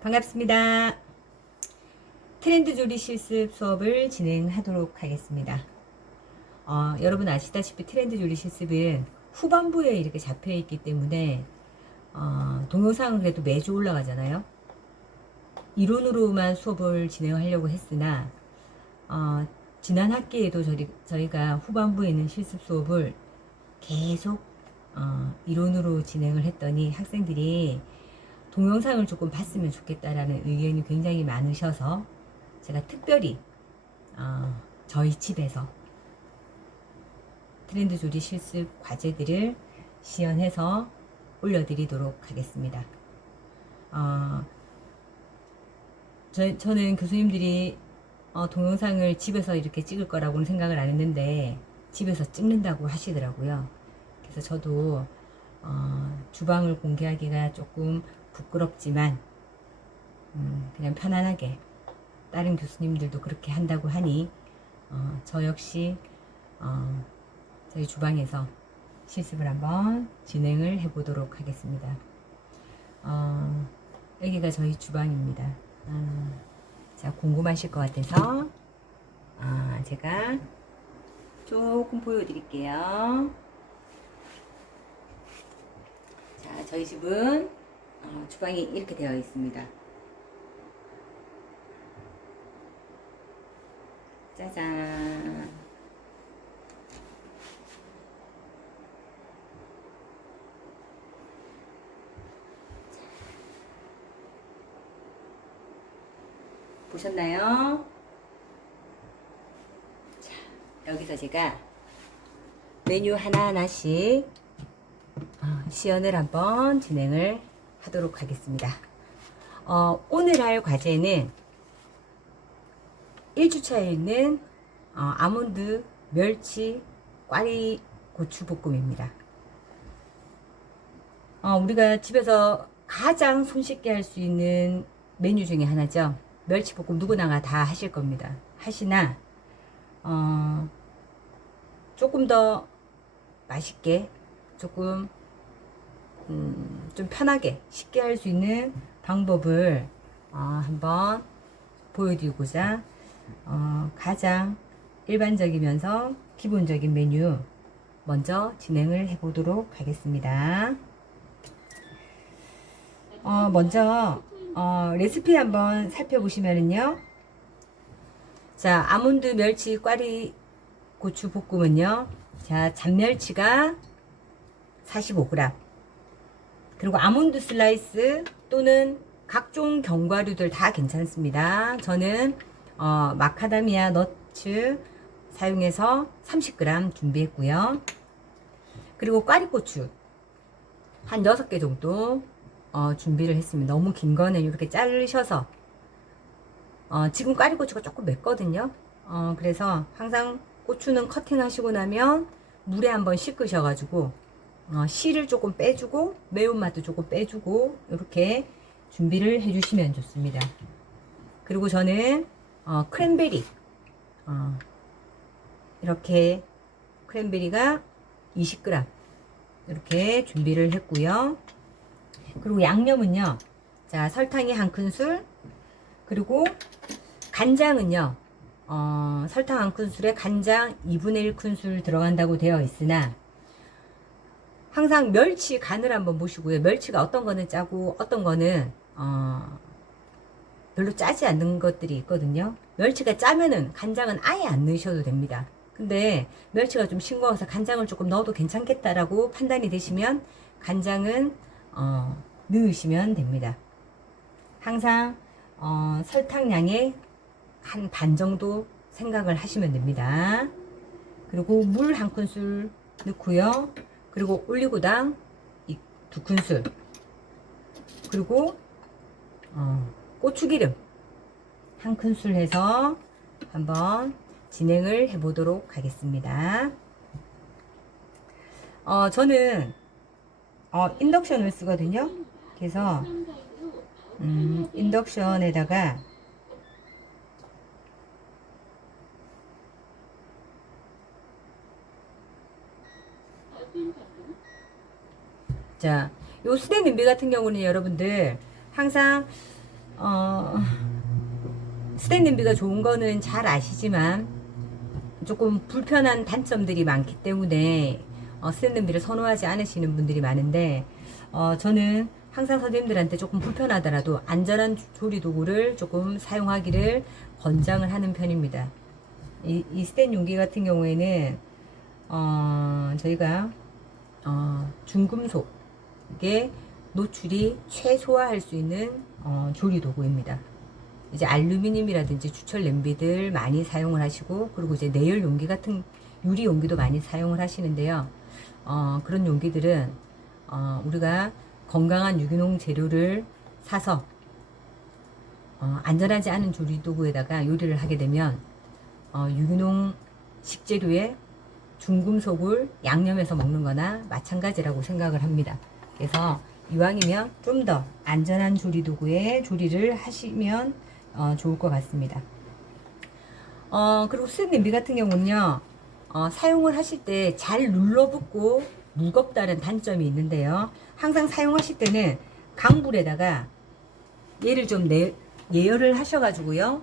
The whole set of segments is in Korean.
반갑습니다. 트렌드 조리 실습 수업을 진행하도록 하겠습니다. 여러분 아시다시피 트렌드 조리 실습은 후반부에 이렇게 잡혀 있기 때문에 동영상은 그래도 매주 올라가잖아요. 이론으로만 수업을 진행하려고 했으나 지난 학기에도 저희가 후반부에 있는 실습 수업을 계속 이론으로 진행을 했더니 학생들이 동영상을 조금 봤으면 좋겠다라는 의견이 굉장히 많으셔서 제가 특별히 저희 집에서 트렌드 조리 실습 과제들을 시연해서 올려드리도록 하겠습니다. 저는 교수님들이 동영상을 집에서 이렇게 찍을 거라고는 생각을 안 했는데 집에서 찍는다고 하시더라고요. 그래서 저도 주방을 공개하기가 조금 부끄럽지만 그냥 편안하게 다른 교수님들도 그렇게 한다고 하니 저 역시 저희 주방에서 실습을 한번 진행을 해 보도록 하겠습니다. 여기가 저희 주방입니다. 자, 궁금하실 것 같아서 제가 조금 보여드릴게요. 자, 저희 집은 주방이 이렇게 되어 있습니다. 짜잔. 보셨나요? 자, 여기서 제가 메뉴 하나하나씩 시연을 한번 진행을 하도록 하겠습니다. 오늘 할 과제는 1주차에 있는 아몬드, 멸치, 꽈리, 고추 볶음입니다. 우리가 집에서 가장 손쉽게 할 수 있는 메뉴 중에 하나죠. 멸치볶음 누구나 다 하실 겁니다. 하시나 조금 더 맛있게 조금 좀 편하게 쉽게 할 수 있는 방법을 한번 보여드리고자 가장 일반적이면서 기본적인 메뉴 먼저 진행을 해 보도록 하겠습니다. 먼저 레시피 한번 살펴보시면은요. 자, 아몬드, 멸치, 꽈리, 고추 볶음은요. 자, 잡멸치가 45g, 그리고 아몬드 슬라이스 또는 각종 견과류들 다 괜찮습니다. 저는 마카다미아 너츠 사용해서 30g 준비했고요. 그리고 꽈리고추 한 6개 정도 준비를 했습니다. 너무 긴 거는 이렇게 자르셔서 지금 꽈리고추가 조금 맵거든요. 그래서 항상 고추는 커팅하시고 나면 물에 한번 씻으셔가지고 씨를 조금 빼주고 매운맛도 조금 빼주고 이렇게 준비를 해주시면 좋습니다. 그리고 저는 크랜베리 이렇게 크랜베리가 20g 이렇게 준비를 했고요. 그리고 양념은요. 자, 설탕이 1큰술, 그리고 간장은요. 설탕 1큰술에 간장 2분의 1큰술 들어간다고 되어 있으나 항상 멸치 간을 한번 보시고요. 멸치가 어떤 거는 짜고 어떤 거는 별로 짜지 않는 것들이 있거든요. 멸치가 짜면은 간장은 아예 안 넣으셔도 됩니다. 근데 멸치가 좀 싱거워서 간장을 조금 넣어도 괜찮겠다라고 판단이 되시면 간장은 넣으시면 됩니다. 항상 설탕량의 한 반 정도 생각을 하시면 됩니다. 그리고 물 1큰술 넣고요. 그리고 올리고당 2큰술, 그리고 고추기름 1큰술 해서 한번 진행을 해 보도록 하겠습니다. 저는 인덕션을 쓰거든요. 그래서 인덕션에다가 자, 요 수대 냄비 같은 경우는 여러분들 항상 스텐 냄비가 좋은 거는 잘 아시지만 조금 불편한 단점들이 많기 때문에 스텐 냄비를 선호하지 않으시는 분들이 많은데, 저는 항상 선생님들한테 조금 불편하더라도 안전한 조리 도구를 조금 사용하기를 권장을 하는 편입니다. 이 스텐 용기 같은 경우에는 저희가 중금속에 노출이 최소화할 수 있는 조리 도구입니다. 이제 알루미늄이라든지 주철 냄비들 많이 사용을 하시고, 그리고 이제 내열 용기 같은 유리 용기도 많이 사용을 하시는데요. 그런 용기들은 우리가 건강한 유기농 재료를 사서 안전하지 않은 조리 도구에다가 요리를 하게 되면 유기농 식재료에 중금속을 양념해서 먹는 거나 마찬가지라고 생각을 합니다. 그래서 이왕이면 좀 더 안전한 조리 도구에 조리를 하시면 좋을 것 같습니다. 그리고 스텐 냄비 같은 경우는요, 사용을 하실 때 잘 눌러붙고 무겁다는 단점이 있는데요. 항상 사용하실 때는 강불에다가 얘를 좀 예열을 하셔가지고요.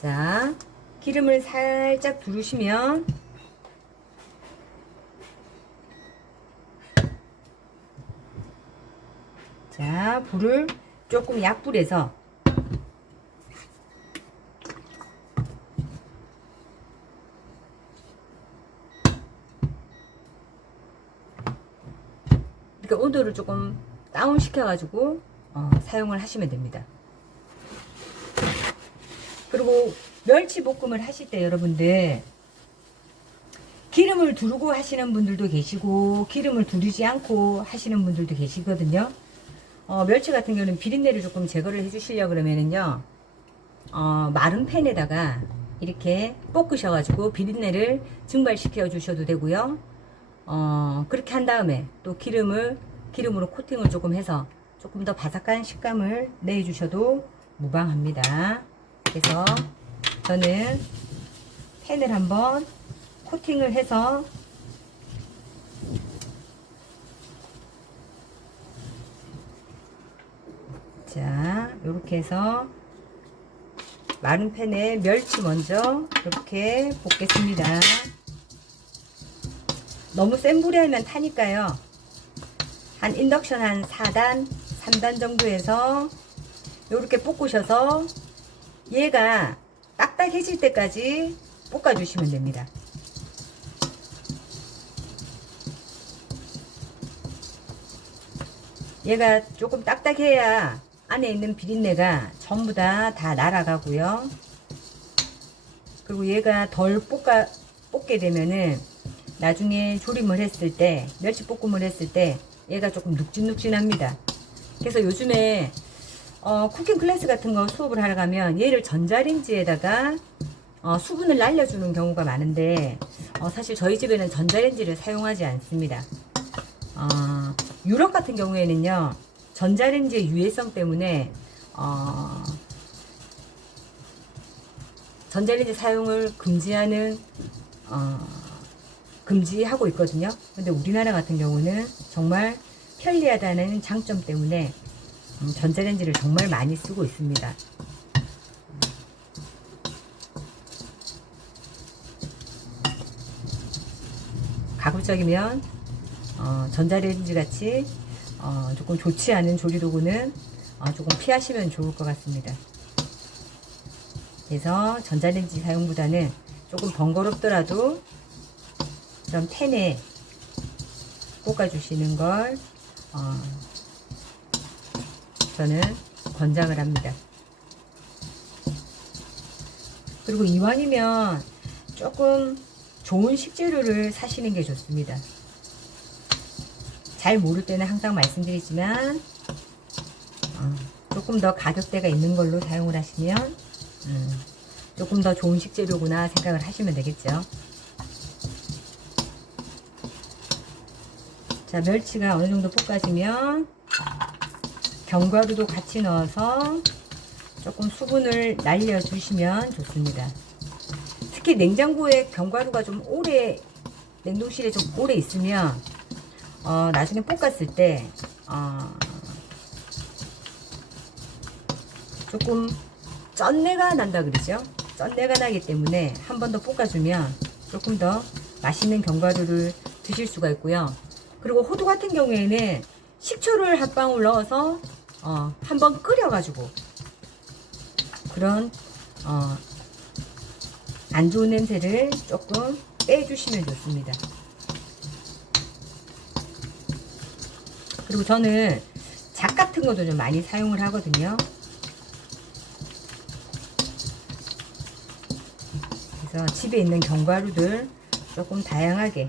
자, 기름을 살짝 두르시면 자, 불을 조금 약불에서 이렇게 온도를 조금 다운 시켜가지고 사용을 하시면 됩니다. 그리고 멸치 볶음을 하실 때 여러분들 기름을 두르고 하시는 분들도 계시고 기름을 두르지 않고 하시는 분들도 계시거든요. 멸치 같은 경우는 비린내를 조금 제거를 해 주시려고 그러면은요, 마른 팬에다가 이렇게 볶으셔가지고 비린내를 증발시켜 주셔도 되고요. 그렇게 한 다음에 또 기름으로 코팅을 조금 해서 조금 더 바삭한 식감을 내주셔도 무방합니다. 그래서 저는 팬을 한번 코팅을 해서 자, 이렇게 해서 마른 팬에 멸치 먼저 이렇게 볶겠습니다. 너무 센 불에 하면 타니까요, 한 인덕션 한 4단 3단 정도에서 이렇게 볶으셔서 얘가 딱딱해질 때까지 볶아주시면 됩니다. 얘가 조금 딱딱해야 안에 있는 비린내가 전부 다 날아가고요. 그리고 얘가 덜 볶게 되면은 나중에 조림을 했을 때, 멸치볶음을 했을 때 얘가 조금 눅진눅진합니다. 그래서 요즘에 쿠킹 클래스 같은 거 수업을 하러 가면 얘를 전자레인지에다가 수분을 날려주는 경우가 많은데, 사실 저희 집에는 전자레인지를 사용하지 않습니다. 유럽 같은 경우에는요, 전자레인지의 유해성 때문에 전자레인지 사용을 금지하고 있거든요. 근데 우리나라 같은 경우는 정말 편리하다는 장점 때문에 전자레인지를 정말 많이 쓰고 있습니다. 가급적이면 전자레인지 같이 조금 좋지 않은 조리도구는 조금 피하시면 좋을 것 같습니다. 그래서 전자레인지 사용보다는 조금 번거롭더라도 이런 팬에 볶아주시는 걸 저는 권장을 합니다. 그리고 이왕이면 조금 좋은 식재료를 사시는 게 좋습니다. 잘 모를 때는 항상 말씀드리지만 조금 더 가격대가 있는 걸로 사용을 하시면 조금 더 좋은 식재료구나 생각을 하시면 되겠죠. 자, 멸치가 어느 정도 볶아지면 견과류도 같이 넣어서 조금 수분을 날려주시면 좋습니다. 특히 냉장고에 견과류가 좀 오래, 냉동실에 좀 오래 있으면 나중에 볶았을 때 조금 쩐내가 난다 그러죠. 쩐내가 나기 때문에 한 번 더 볶아주면 조금 더 맛있는 견과류를 드실 수가 있고요. 그리고 호두 같은 경우에는 식초를 한 방울 넣어서 한번 끓여가지고 그런 안 좋은 냄새를 조금 빼주시면 좋습니다. 그리고 저는 잣 같은 것도 좀 많이 사용을 하거든요. 그래서 집에 있는 견과류들 조금 다양하게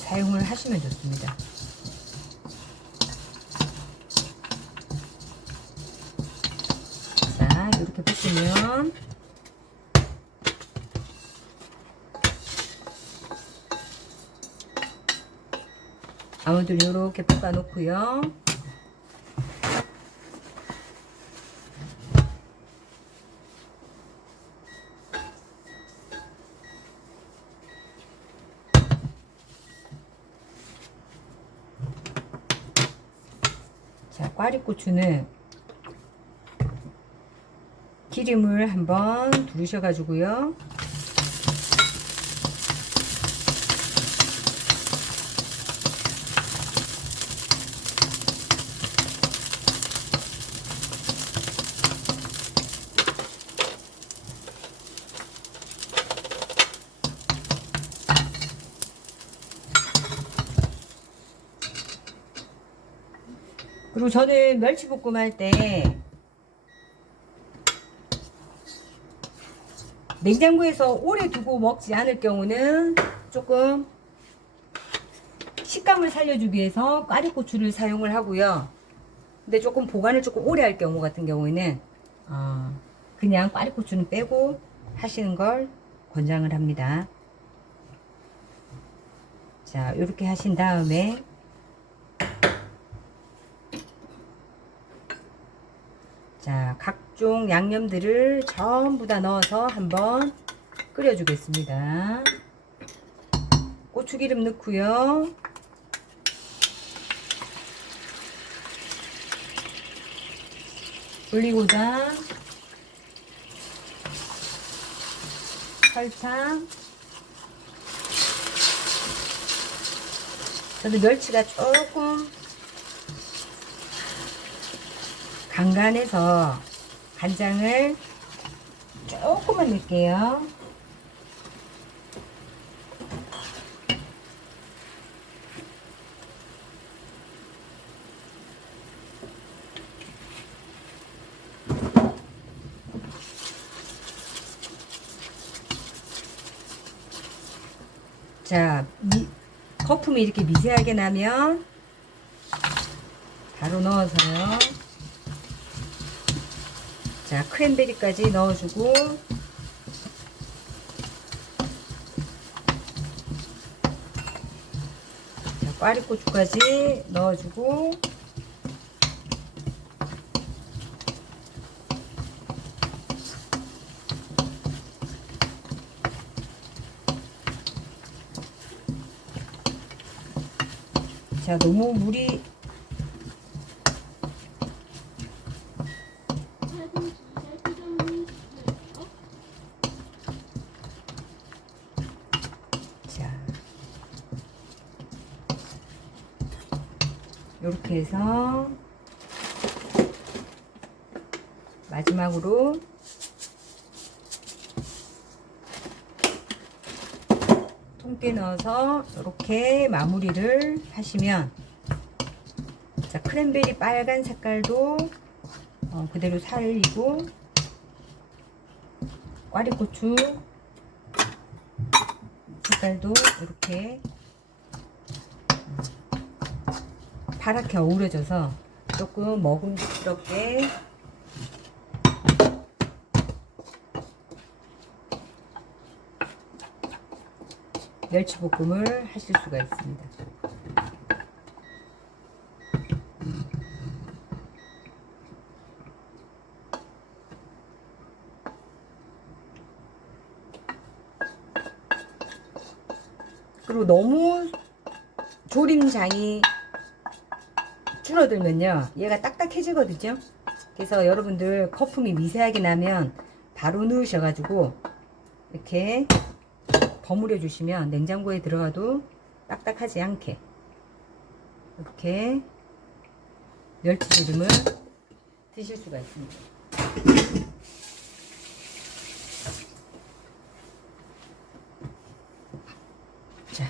사용을 하시면 좋습니다. 자, 이렇게 볶으면 아무튼 이렇게 볶아 놓고요. 자, 꽈리고추는 기름을 한번 두르셔 가지고요. 그리고 저는 멸치볶음 할 때 냉장고에서 오래 두고 먹지 않을 경우는 조금 식감을 살려주기 위해서 꽈리고추를 사용을 하고요. 근데 조금 보관을 조금 오래 할 경우 같은 경우에는 그냥 꽈리고추는 빼고 하시는 걸 권장을 합니다. 자, 이렇게 하신 다음에 자, 각종 양념들을 전부 다 넣어서 한번 끓여 주겠습니다. 고추기름 넣고요. 올리고당, 설탕. 저도 멸치가 조금 간간해서 간장을 조금만 넣을게요. 자, 거품이 이렇게 미세하게 나면 바로 넣어서요. 자, 크랜베리까지 넣어주고 자, 꽈리고추까지 넣어주고 자, 너무 물이 이렇게 해서 마지막으로 통깨 넣어서 이렇게 마무리를 하시면 자, 크랜베리 빨간 색깔도 그대로 살리고 꽈리고추 색깔도 이렇게 파랗게 어우러져서 조금 먹음직스럽게 멸치볶음을 하실 수가 있습니다. 그리고 너무 조림장이 줄어들면요 얘가 딱딱해지거든요. 그래서 여러분들 거품이 미세하게 나면 바로 넣으셔가지고 이렇게 버무려 주시면 냉장고에 들어가도 딱딱하지 않게 이렇게 멸치기름을 드실 수가 있습니다. 자,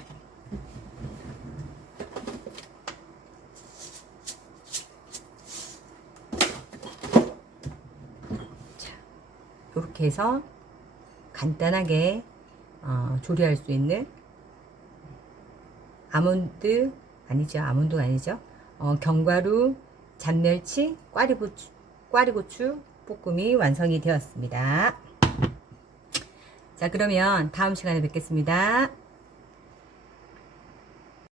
이렇게 해서 간단하게 조리할 수 있는 아몬드가 아니죠. 견과류, 잡멸치, 꽈리고추 볶음이 완성이 되었습니다. 자, 그러면 다음 시간에 뵙겠습니다.